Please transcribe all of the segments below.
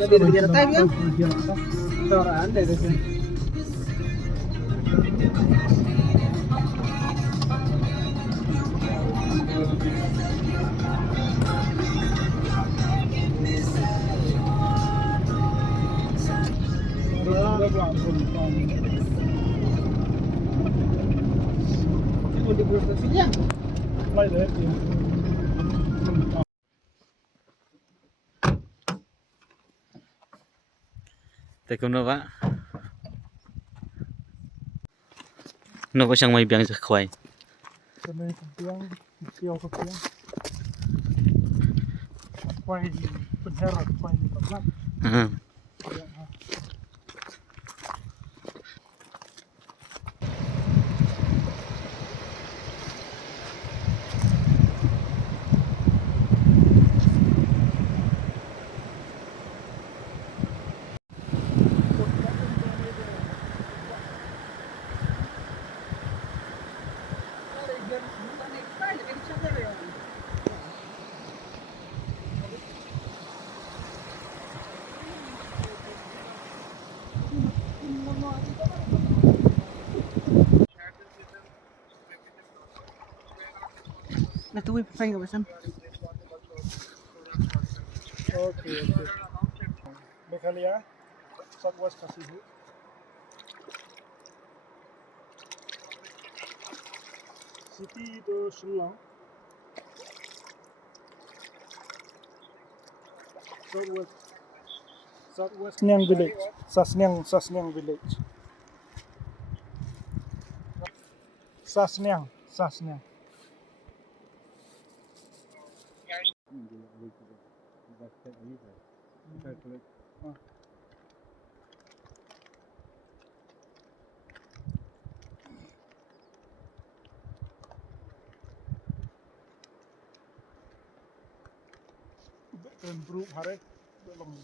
Jadi dia time ya. Orang deh itu. Mau di stasiunnya? Tekum na ba? Nó có sang mày biang cho khoai. Cho nên cũng tiêu có tiếng quay phần heo rồi quay tập lắm. Nah tuh pengen nggak pesan? Oke. Meghalaya, Southwest Pacific. City itu Shillong. Southwest Sasnyang Village. Sasnyang Village. Sasnyang. Improve hari belum.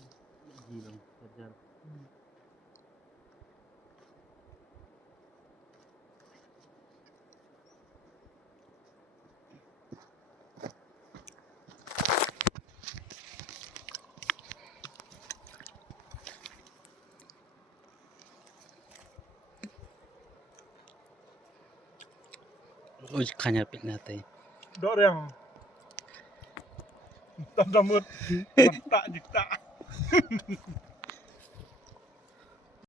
Uj khanya pit natin. Dok yang tak damut tak jikta.